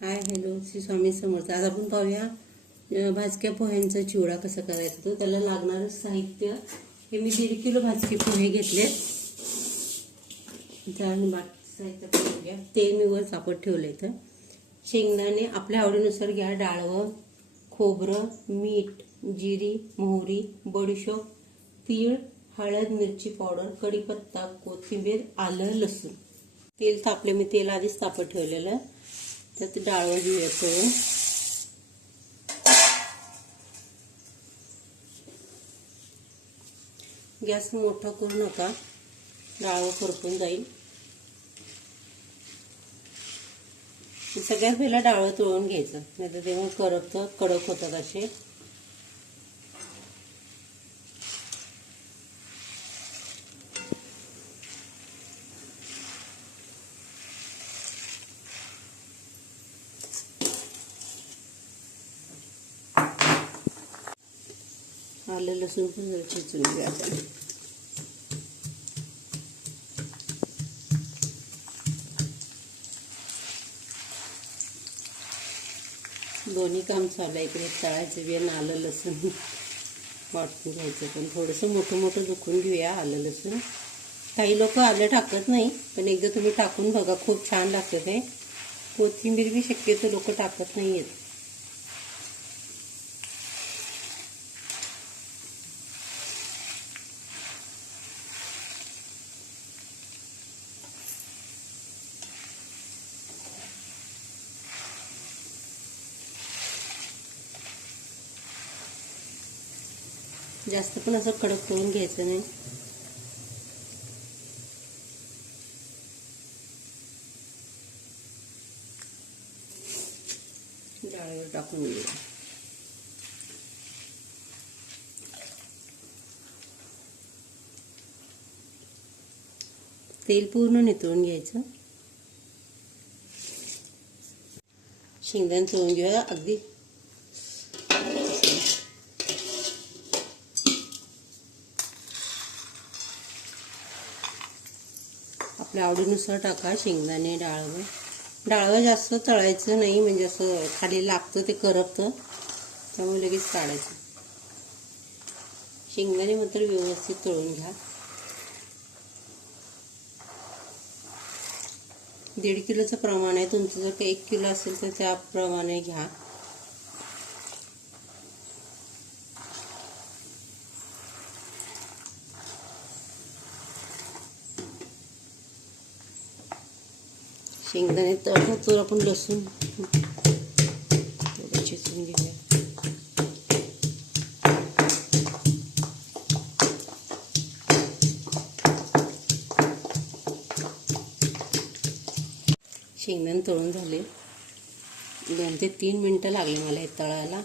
Hi hello Shri Swami Samarth. आज आपण पाहूया भाजक्या पोह्यांचा चिवडा कसा करायचा तो. त्याला लागणारं साहित्य हे मी दीड किलो भाजके पोहे घेतले त्याने बाकी साहित्य पाहून घ्या तेल मी वर चापट ठेवलं इथं. शेंगदाणे आपल्या आवडीनुसार घ्या. डाळवं खोबरं मीठ जिरी मोहरी बडीशोप तीळ हळद मिरची पावडर कढीपत्ता कोथिंबीर आलं लसूण. तेल तापले मी तेल आधीच तापत ठेवलेलं. त्यात डाळही येतो. तळून गॅस मोठा करू नका. डाळ करपून जाईल. सगळ्यात पहिला डाळ तळून घ्यायचं. नाही तर ते मग करपतं कडक होतात असे. आलं लसूण पण चिचून घ्या दोन्ही काम चालू आहे इकडे तळायचं बी आणि आलं लसूण. वाटून घ्यायचं पण थोडंसं मोठं मोठं दुखून घेऊया आलं लसूण. काही लोक आलं टाकत नाही पण एकदा तुम्ही टाकून बघा खूप छान लागतं ते. कोथिंबीर बी शक्यतो लोक टाकत नाही आहेत जास्त पण असं कडक करून घ्यायचं नाही. डाळीवर टाकून घेऊया तेल पूर्ण नितळून घ्यायचं. शेंगदाणे तळून घेऊया अगदी आपल्या आवडीनुसार टाका शेंगदाणे डाळवं डाळवं जास्त तळायचं नाही म्हणजे असं खाली लागतं ते करपतं त्यामुळे लगेच काढायचं. शेंगदाणे मात्र व्यवस्थित तळून घ्या. दीड किलोचं प्रमाण आहे तुमचं जर काही एक किलो असेल तर त्याप्रमाणे घ्या. शेंगदाणे तळतो आपण लसूण थोडं चिचून घेऊया. शेंगदाणे तळून झाले. म्हणजे दोन ते तीन मिनटं लागले मला हे तळायला.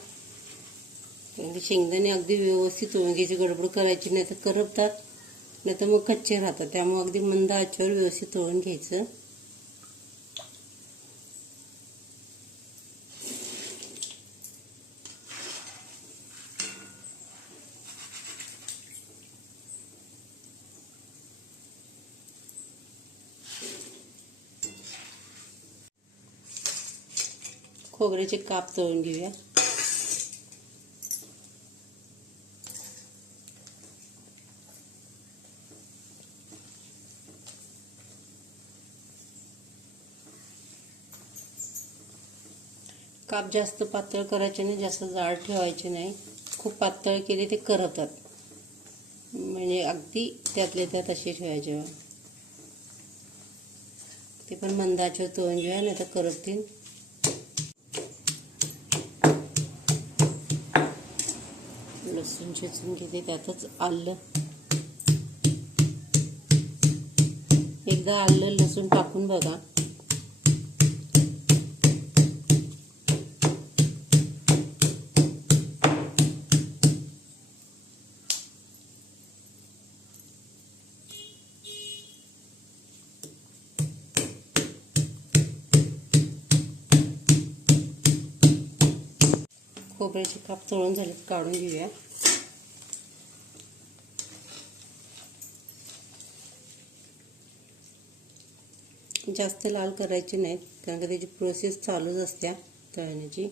म्हणजे शेंगदाणे अगदी व्यवस्थित तळून घ्यायची गडबड करायची नाही तर करपतात नाही तर मग कच्चे राहतात. त्यामुळे अगदी मंद आचेवर व्यवस्थित तळून घ्यायचं. खोबऱ्याचे काप तळून घेऊया. काप जास्त पातळ करायचे नाही जास्त जाड ठेवायचे नाही. खूप पातळ केले ते करतात. म्हणजे अगदी त्यातले त्यात असे ठेवायचे ते पण मंदाचे तळून घेऊया नाही तर करपतील लसूण शेचून घेते त्यातच आलं. एकदा आलं लसूण टाकून बघा. खोबऱ्याचे काप तळून झालेत काढून घेऊया. जास्त लाल करायचे नाहीत कारण का त्याची प्रोसेस चालूच असत्या तळण्याची.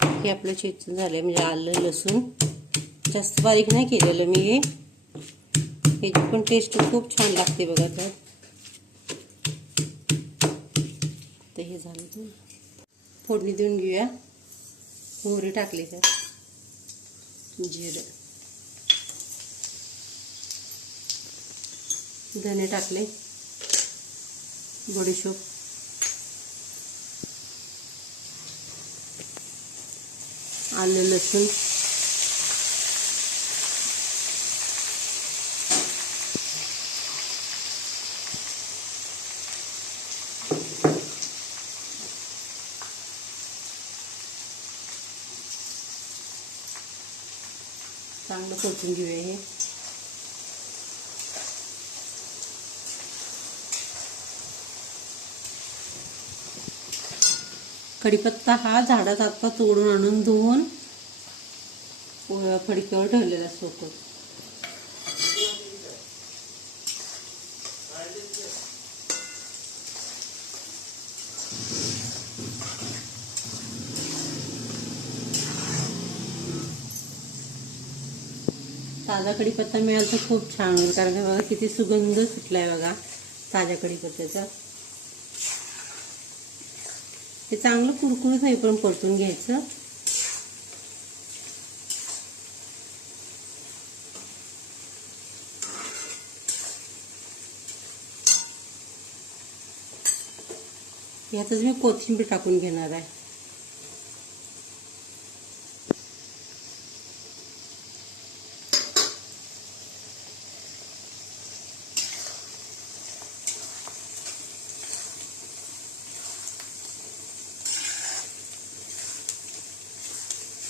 हे आपलं चित्र झालंय म्हणजे आलं लसूण. जास्त बारीक नाही केलेलं मी हे. ह्याची पण टेस्ट खूप छान लागते बघा तर तर हे झालं तर फोडणी देऊन घेऊया. मोहरी टाकली त्यात. जिरं. धने टाकले. बडीशोप. आलं लसूण. चांगलं परतून घेऊया हे. कढीपत्ता हा झाडात आता तोडून आणून धुवून व फडक्यावर ठेवलेला सोकत ताजा कढीपत्ता मिळाला तर खूप छान होईल. कारण बघा किती सुगंध सुटलाय बघा ताज्या कढीपत्त्याचा. ते चांगलं कुरकुरीत होईपर्यंत परतून घ्यायचं. यातच मी कोथिंबीर टाकून घेणार आहे.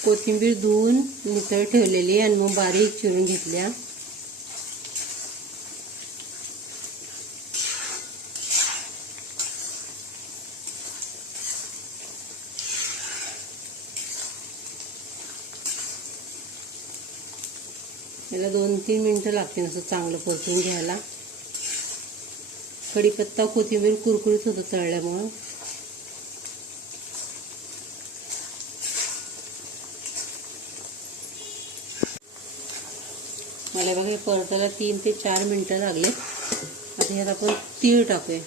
कोथिंबीर धुवून नितळ ठेवलेली आणि मग बारीक चिरून घेतल्या. याला दोन तीन मिनटं लागतील असं चांगलं परतून घ्यायला. कढीपत्ता कोथिंबीर कुरकुरीत होतं तळल्यामुळं. मला बघा हे परतायला तीन ते चार मिनटं लागले. आता ह्यात आपण तीळ टाकूया.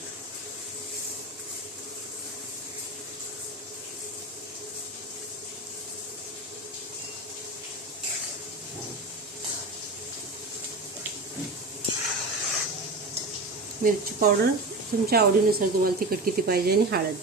मिरची पावडर तुमच्या आवडीनुसार तुम्हाला तिखट किती पाहिजे आणि हळद.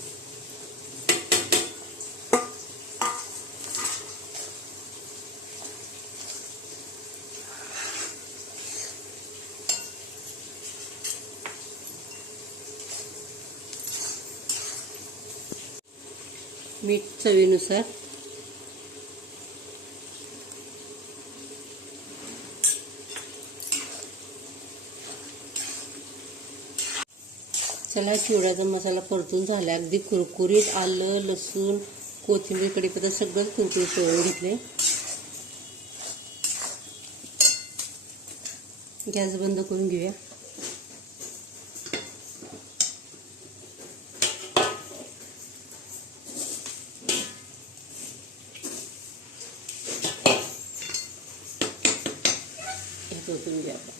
मीठ चवीनुसार. चला चिवड्याचा मसाला परतून झाला. अगदी कुरकुरीत आलं लसूण कोथिंबीर कढीपत्ता सगळंच कुरकुरीत सोडून घेतले. गॅस बंद करून घेऊया हे परतून घ्या आपण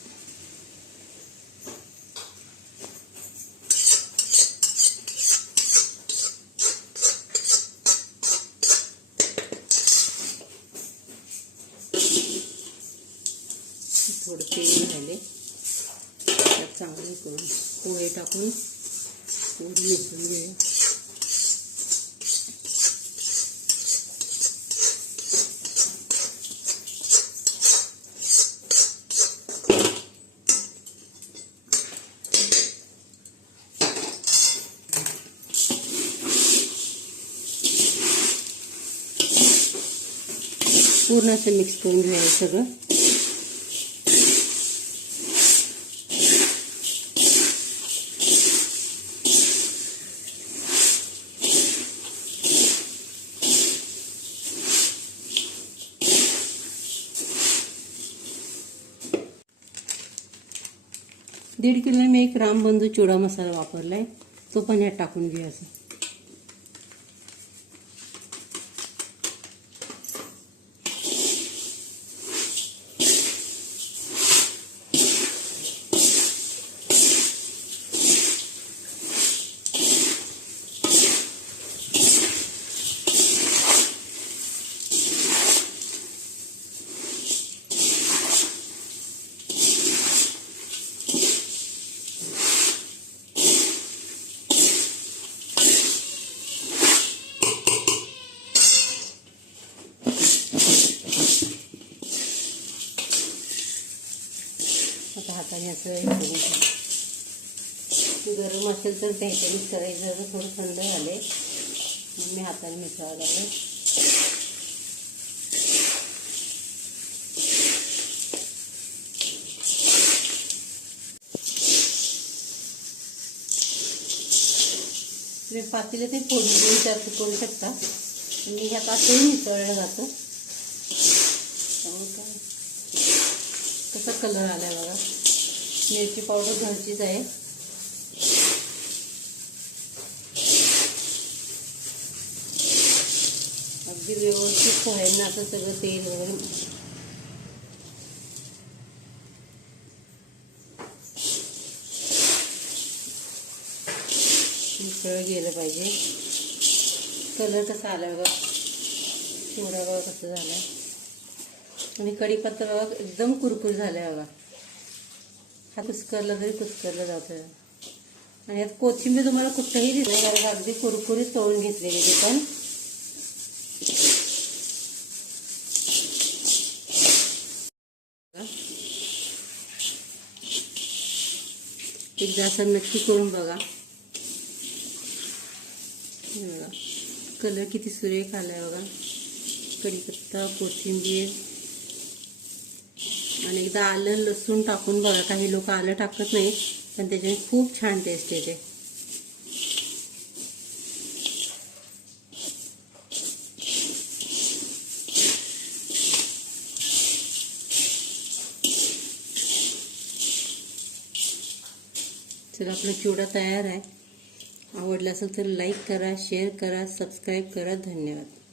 थोडं तेल राहिले त्यात चांगलं हे करून पोहे टाकून पोळी मिसळून घेऊया पूर्ण असं मिक्स करून घेऊया हे सगळं दीड किलो मी एक रामबंधू चिवडा मसाला वापरला आहे तो पण यात टाकून घ्यायचा असं आता असं हे गरम असेल तर त्याच्यानेच करायचं थोडं थंड झाले मग मी हाताने मिसळावं लागेल. तुम्ही पातीला ते फोडणी देऊन त्यात करू शकता. मी ह्यात असंही मिसळलं जातं. त्यामुळे काय? कसा कलर आला बघा. मिरची पावडर घरचीच आहे. अगदी व्यवस्थित आहे ना आता सगळं तेल वगैरे. मिसळ गेलं पाहिजे. कलर कसा आला बघा. चिवडा बघा कसं झालं आणि कढीपत्ता बघा एकदम कुरकुर झालाय बघा. हा कुस्करला तरी कुस्करला जातोय आणि यात कोथिंबीर तुम्हाला कुठेही नाही कारण अगदी कुरकुरीत तळून घेतलेली पण एकदा असं नक्की करून बघा कलर किती सुरेख आलाय बघा कढीपत्ता कोथिंबीर। आणि एकदा आलं लसूण टाकून बघा काही लोक आलं टाकत नाही पण त्याच्याने खूप छान टेस्ट येते. चला आपला चिवडा तयार आहे. आवडला असेल तर लाईक करा शेअर करा सबस्क्राईब करा. धन्यवाद.